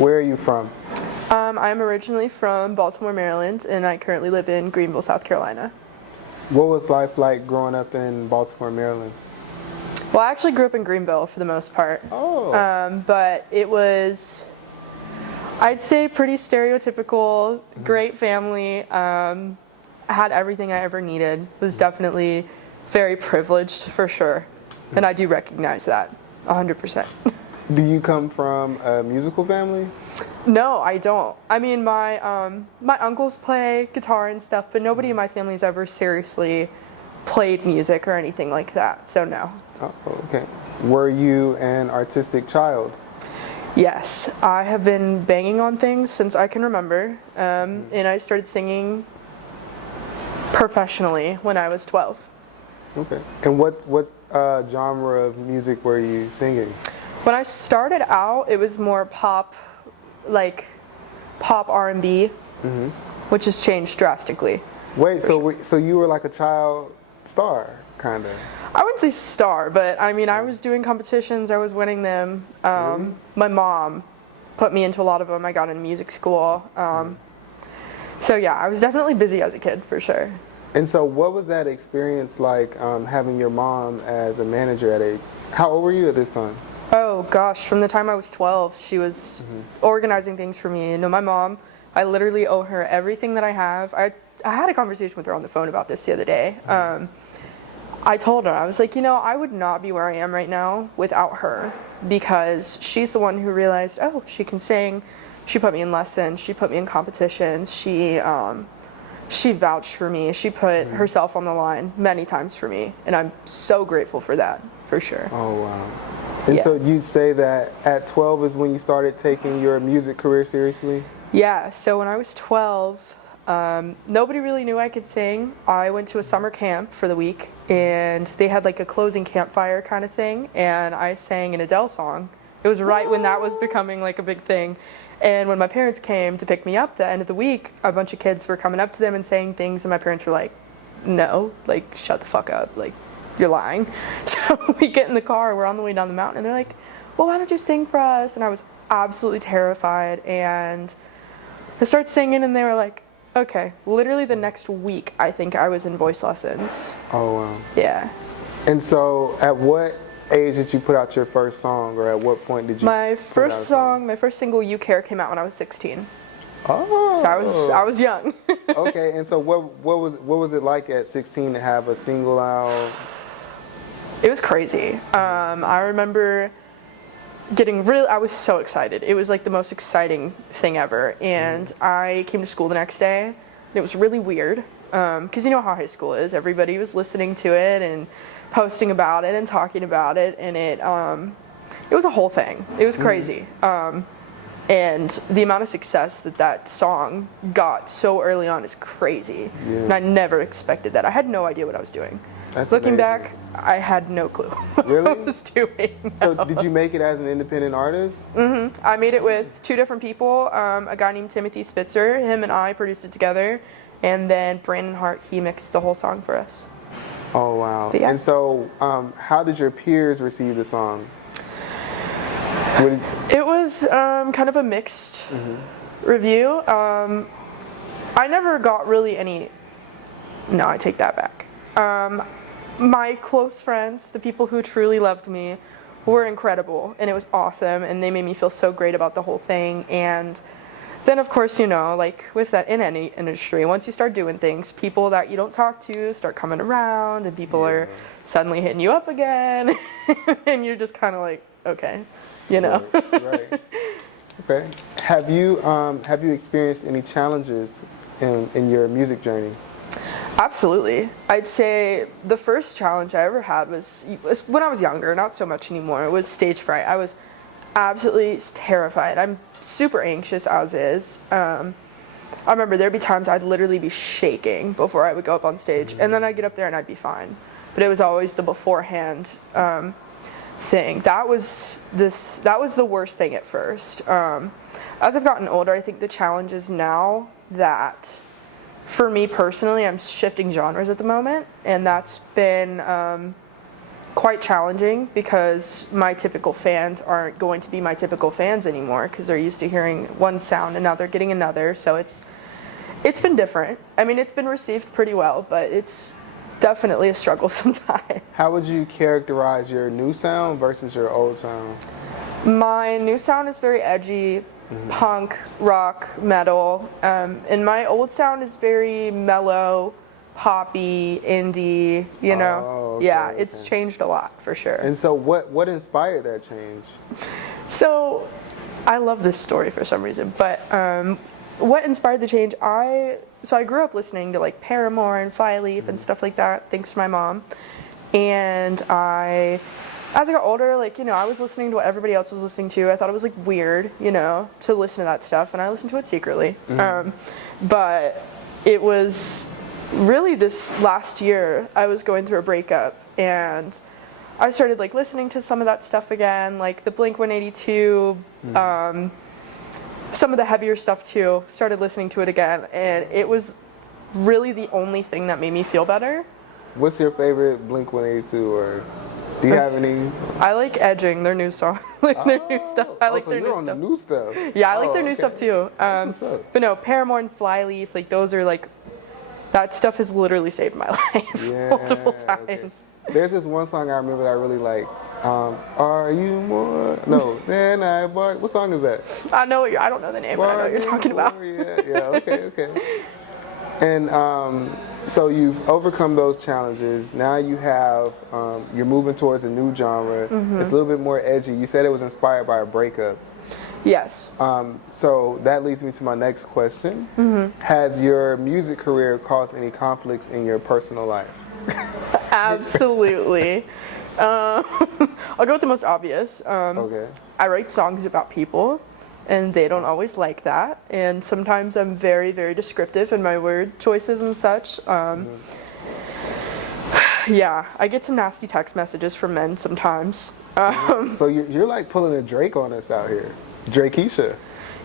Where are you from? I'm originally from Baltimore, Maryland, and I currently live in Greenville, South Carolina. What was life like growing up in Baltimore, Maryland? Well, I actually grew up in Greenville for the most part. Oh. But it was, I'd say, pretty stereotypical, great family. Had everything I ever needed. Was definitely very privileged for sure. And I do recognize that 100%. Do you come from a musical family? No, I don't. I mean, my uncles play guitar and stuff, but nobody in my family's ever seriously played music or anything like that, so no. Oh, okay. Were you an artistic child? Yes, I have been banging on things since I can remember, and I started singing professionally when I was 12. Okay. And what genre of music were you singing? When I started out, it was more pop, like pop R&B, which has changed drastically. Wait, so you were like a child star, kind of? I wouldn't say star, but I mean, I was doing competitions, I was winning them. Really? My mom put me into a lot of them. I got into music school. So yeah, I was definitely busy as a kid, for sure. And so what was that experience like, having your mom as a manager at how old were you at this time? Oh gosh, from the time I was 12, she was organizing things for me. You know, my mom, I literally owe her everything that I have. I had a conversation with her on the phone about this the other day. I told her, I was like, you know, I would not be where I am right now without her, because she's the one who realized, oh, she can sing. She put me in lessons. She put me in competitions. She vouched for me. She put herself on the line many times for me, and I'm so grateful for that, for sure. Oh, wow. And so you'd say that at 12 is when you started taking your music career seriously? Yeah, so when I was 12, nobody really knew I could sing. I went to a summer camp for the week, and they had like a closing campfire kind of thing, and I sang an Adele song. It was right when that was becoming like a big thing. And when my parents came to pick me up the end of the week, a bunch of kids were coming up to them and saying things, and my parents were like, no, like, shut the fuck up, like, you're lying. So we get in the car, we're on the way down the mountain, and they're like, well, why don't you sing for us? And I was absolutely terrified, and I started singing, and they were like, okay. Literally the next week, I think I was in voice lessons. Oh, wow. Yeah. And so at what age did you put out your first song, or at what point did you My first song, my first single, You Care, came out when I was 16. Oh. So I was young. Okay, and so what was it like at 16 to have a single out? It was crazy. I remember I was so excited. It was like the most exciting thing ever. And I came to school the next day, and it was really weird. Because you know how high school is. Everybody was listening to it and posting about it and talking about it. And it was a whole thing. It was crazy. And the amount of success that song got so early on is crazy. Yeah. And I never expected that. I had no idea what I was doing. That's Looking amazing. back, I had no clue what Really? I was doing. No. So did you make it as an independent artist? I made it with two different people, a guy named Timothy Spitzer. Him and I produced it together. And then Brandon Hart, he mixed the whole song for us. Oh, wow. Yeah. And so how did your peers receive the song? It was kind of a mixed review. I never got really any... No, I take that back. My close friends, the people who truly loved me, were incredible, and it was awesome, and they made me feel so great about the whole thing. And then, of course, you know, like with that in any industry, once you start doing things, people that you don't talk to start coming around, and people are suddenly hitting you up again, and you're just kind of like, okay, you know. Right. Okay. Have you experienced any challenges in your music journey? Absolutely. I'd say the first challenge I ever had was when I was younger, not so much anymore. It was stage fright. I was absolutely terrified. I'm super anxious as is. I remember there'd be times I'd literally be shaking before I would go up on stage, and then I'd get up there and I'd be fine. But it was always the beforehand thing. That was the worst thing at first. As I've gotten older, I think the challenge is now that, for me personally, I'm shifting genres at the moment, and that's been quite challenging because my typical fans aren't going to be my typical fans anymore because they're used to hearing one sound and now they're getting another. So it's been different. I mean, it's been received pretty well, but it's definitely a struggle sometimes. How would you characterize your new sound versus your old sound? My new sound is very edgy, punk, rock, metal, and my old sound is very mellow, poppy, indie, you know. Oh, okay, yeah, it's changed a lot for sure. And so what inspired that change? So I love this story for some reason, but what inspired the change? I grew up listening to like Paramore and Flyleaf and stuff like that, thanks to my mom. And as I got older, like, you know, I was listening to what everybody else was listening to. I thought it was like weird, you know, to listen to that stuff, and I listened to it secretly. But it was really this last year I was going through a breakup, and I started like listening to some of that stuff again, like the Blink 182, some of the heavier stuff too. Started listening to it again, and it was really the only thing that made me feel better. What's your favorite Blink 182, or do you have any? I like Edging, their new song, their new stuff. I like so their you're new on stuff. the new stuff. Yeah, I like their new okay. stuff too. What's up? But no, Paramore and Flyleaf, like those are like, that stuff has literally saved my life multiple times. Okay. There's this one song I remember that I really like. Are you more? No, then I bark. What song is that? I don't know the name, but I know what you're talking about. Yeah, okay. And so you've overcome those challenges. Now you have, you're moving towards a new genre. It's a little bit more edgy. You said it was inspired by a breakup. Yes. So that leads me to my next question. Has your music career caused any conflicts in your personal life? Absolutely. I'll go with the most obvious. Okay. I write songs about people, and they don't always like that. And sometimes I'm very, very descriptive in my word choices and such. Yeah, I get some nasty text messages from men sometimes. So you're like pulling a Drake on us out here. Drakeisha.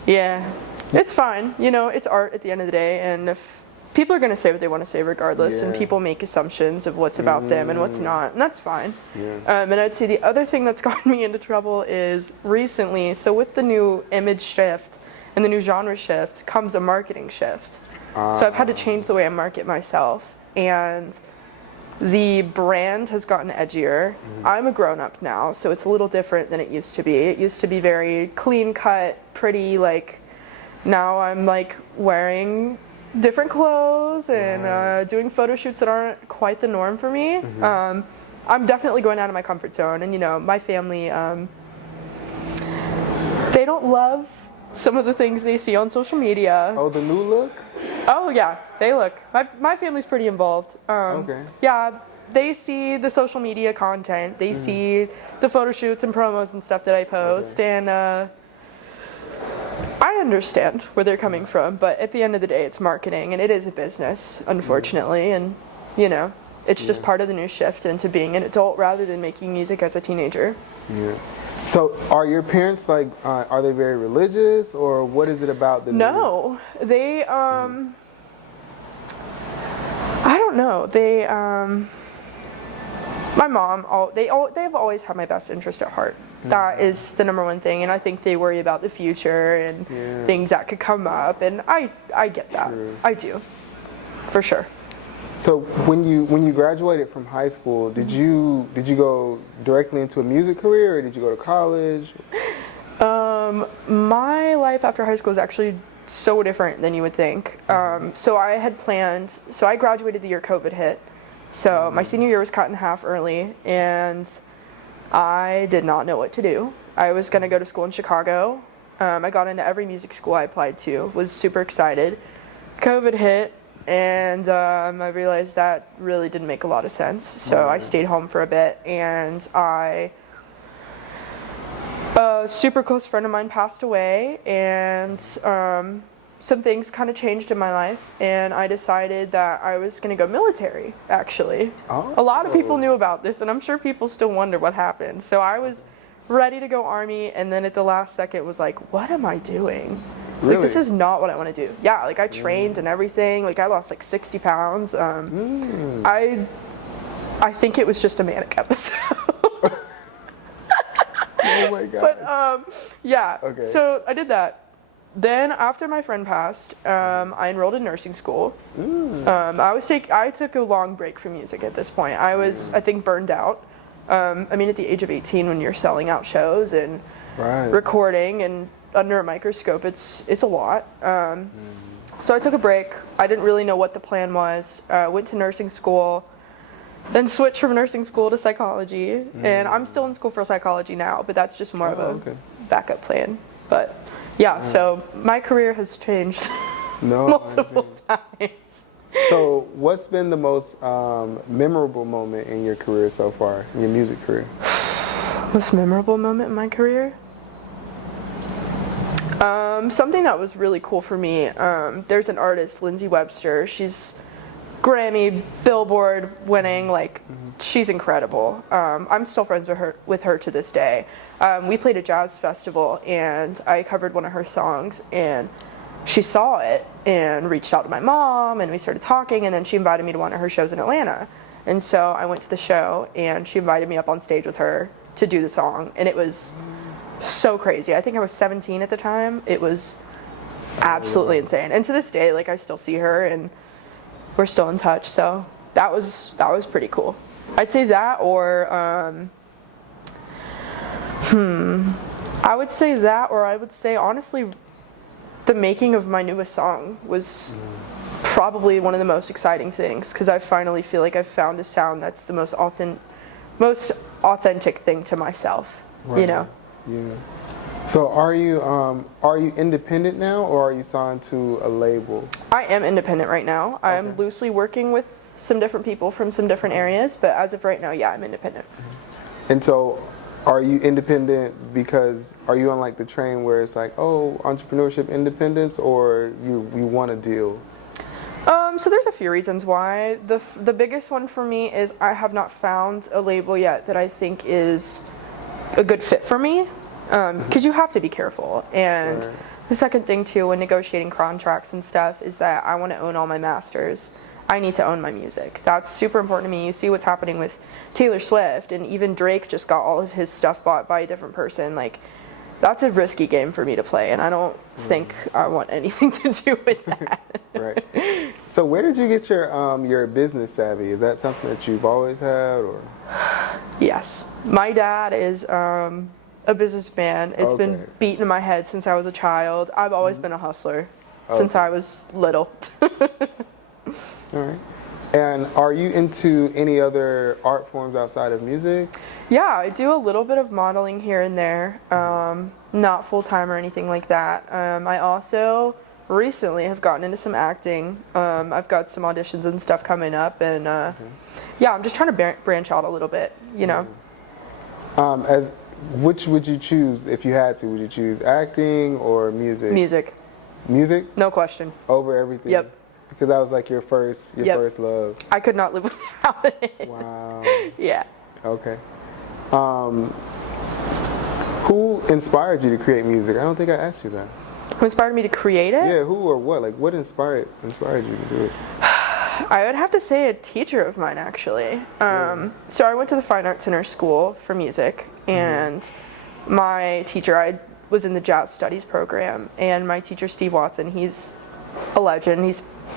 Yeah, it's fine. You know, it's art at the end of the day, and if people are going to say what they want to say regardless, and people make assumptions of what's about them and what's not, and that's fine. And I'd say the other thing that's gotten me into trouble is recently, so with the new image shift and the new genre shift comes a marketing shift. So I've had to change the way I market myself, and the brand has gotten edgier. I'm a grown-up now, so it's a little different than it used to be. It used to be very clean-cut, pretty, like, now I'm like wearing different clothes and doing photo shoots that aren't quite the norm for me. I'm definitely going out of my comfort zone, and you know, my family, they don't love some of the things they see on social media. Oh, the new look? Oh yeah, they look. My family's pretty involved. Okay. Yeah, they see the social media content. They see the photo shoots and promos and stuff that I post, and I understand where they're coming from. But at the end of the day, it's marketing, and it is a business, unfortunately. And you know, it's just part of the new shift into being an adult rather than making music as a teenager. Yeah. So are your parents like, are they very religious, or what is it about the No, they, I don't know. They, my mom, they've always had my best interest at heart. That is the number one thing, and I think they worry about the future and things that could come up, and I get that. I do, for sure. So when you graduated from high school, did you go directly into a music career, or did you go to college? My life after high school is actually so different than you would think. So I had planned, so I graduated the year COVID hit. So my senior year was cut in half early, and I did not know what to do. I was gonna go to school in Chicago. I got into every music school I applied to, was super excited. COVID hit, and I realized that really didn't make a lot of sense. So I stayed home for a bit, and a super close friend of mine passed away, and some things kind of changed in my life, and I decided that I was going to go military, actually. A lot of people knew about this, and I'm sure people still wonder what happened. So I was ready to go Army, and then at the last second was like, what am I doing? Really? Like, this is not what I want to do. Yeah, like I trained and everything. Like I lost like 60 pounds. I I think it was just a manic episode. Oh my God. But yeah, Okay. so I did that. Then after my friend passed, I enrolled in nursing school. I took a long break from music at this point. I was, I think, burned out. I mean, at the age of 18, when you're selling out shows and recording and under a microscope, it's a lot. So I took a break. I didn't really know what the plan was. Went to nursing school, then switched from nursing school to psychology. And I'm still in school for psychology now, but that's just more of a backup plan. But yeah, so my career has changed multiple times. So what's been the most memorable moment in your career so far, in your music career? Most memorable moment in my career? Something that was really cool for me, there's an artist, Lindsay Webster. She's Grammy, Billboard winning, like, she's incredible. I'm still friends with her to this day. We played a jazz festival and I covered one of her songs, and she saw it and reached out to my mom, and we started talking, and then she invited me to one of her shows in Atlanta. And so I went to the show and she invited me up on stage with her to do the song, and it was so crazy. I think I was 17 at the time. It was absolutely insane. And to this day, like, I still see her and we're still in touch. So that was pretty cool. I'd say that, or I would say that, or I would say honestly, the making of my newest song was probably one of the most exciting things, because I finally feel like I've found a sound that's the most authentic thing to myself. You know. Yeah. So are you independent now, or are you signed to a label? I am independent right now. I'm loosely working with some different people from some different areas, but as of right now, yeah, I'm independent. And so are you independent because, are you on like the train where it's like, oh, entrepreneurship independence, or you want a deal? So there's a few reasons why. The biggest one for me is I have not found a label yet that I think is a good fit for me, because you have to be careful. And the second thing too, when negotiating contracts and stuff, is that I want to own all my masters. I need to own my music. That's super important to me. You see what's happening with Taylor Swift, and even Drake just got all of his stuff bought by a different person. Like, that's a risky game for me to play, and I don't think I want anything to do with that. Right. So where did you get your business savvy? Is that something that you've always had, or? Yes. My dad is a businessman. It's been beaten in my head since I was a child. I've always been a hustler since I was little. All right. And are you into any other art forms outside of music? Yeah, I do a little bit of modeling here and there. Not full-time or anything like that. I also recently have gotten into some acting. I've got some auditions and stuff coming up, and yeah, I'm just trying to branch out a little bit, you know. Which would you choose if you had to? Would you choose acting or music? Music. Music? No question. Over everything? Yep. Because that was like your first love. I could not live without it. Wow. Yeah. Okay. Who inspired you to create music? I don't think I asked you that. Who inspired me to create it? Yeah, who or what? Like, what inspired you to do it? I would have to say a teacher of mine, actually. So I went to the Fine Arts Center School for music, and my teacher, I was in the jazz studies program, and my teacher, Steve Watson, he's a legend.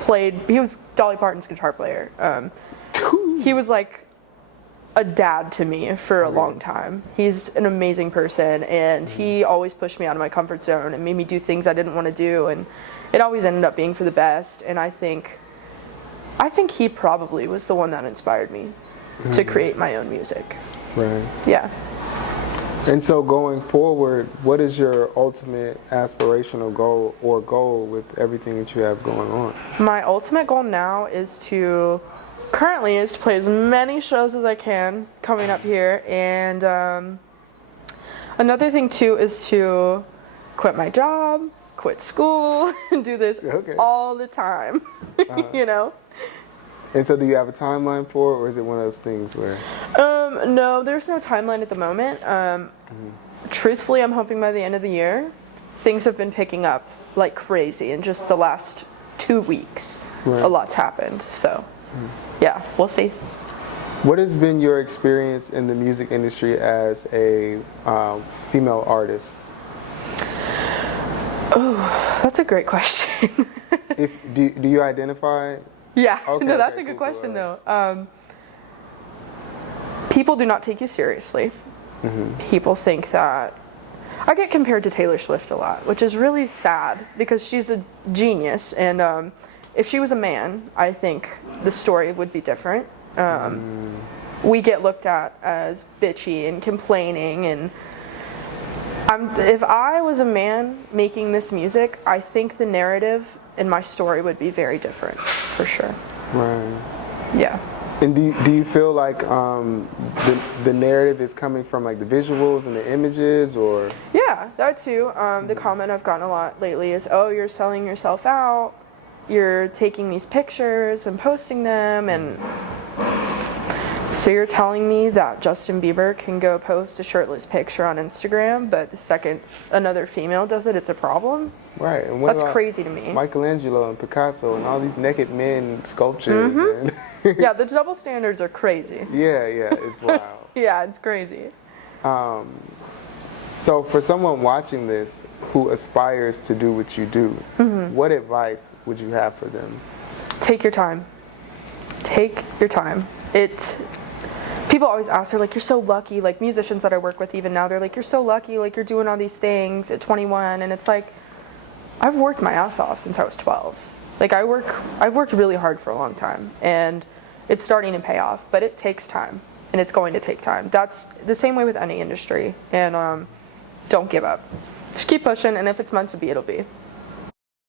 He was Dolly Parton's guitar player. He was like a dad to me for a long time. He's an amazing person, and he always pushed me out of my comfort zone and made me do things I didn't want to do, and it always ended up being for the best. And I think he probably was the one that inspired me to create my own music. Right. Yeah. And so going forward, what is your ultimate aspirational goal with everything that you have going on? My ultimate goal now is to play as many shows as I can coming up here. And another thing too is to quit my job, quit school, and do this all the time, you know? And so do you have a timeline for it, or is it one of those things where? No, there's no timeline at the moment. Truthfully, I'm hoping by the end of the year. Things have been picking up like crazy in just the last 2 weeks. A lot's happened, so yeah, we'll see. What has been your experience in the music industry as a female artist? Oh, that's a great question. Do you identify? Yeah, Okay, no, that's okay, a good cool, question cool, though. People do not take you seriously. People think that I get compared to Taylor Swift a lot, which is really sad because she's a genius, and if she was a man, I think the story would be different. We get looked at as bitchy and complaining, and if I was a man making this music, I think the narrative in my story would be very different, for sure. Right. Yeah. And do you feel like the narrative is coming from like the visuals and the images, or? Yeah, that too. The comment I've gotten a lot lately is, oh, you're selling yourself out, you're taking these pictures and posting them, and so you're telling me that Justin Bieber can go post a shirtless picture on Instagram, but the second another female does it, it's a problem? Right. And what That's about crazy to me. Michelangelo and Picasso and all these naked men sculptures. And Yeah, the double standards are crazy. yeah, it's wild. Yeah, it's crazy. So for someone watching this who aspires to do what you do, what advice would you have for them? Take your time. Take your time. People always ask, they're like, you're so lucky, like musicians that I work with even now, they're like, you're so lucky, like you're doing all these things at 21, and it's like, I've worked my ass off since I was 12. Like I've worked really hard for a long time, and it's starting to pay off, but it takes time, and it's going to take time. That's the same way with any industry, and don't give up. Just keep pushing, and if it's meant to be, it'll be.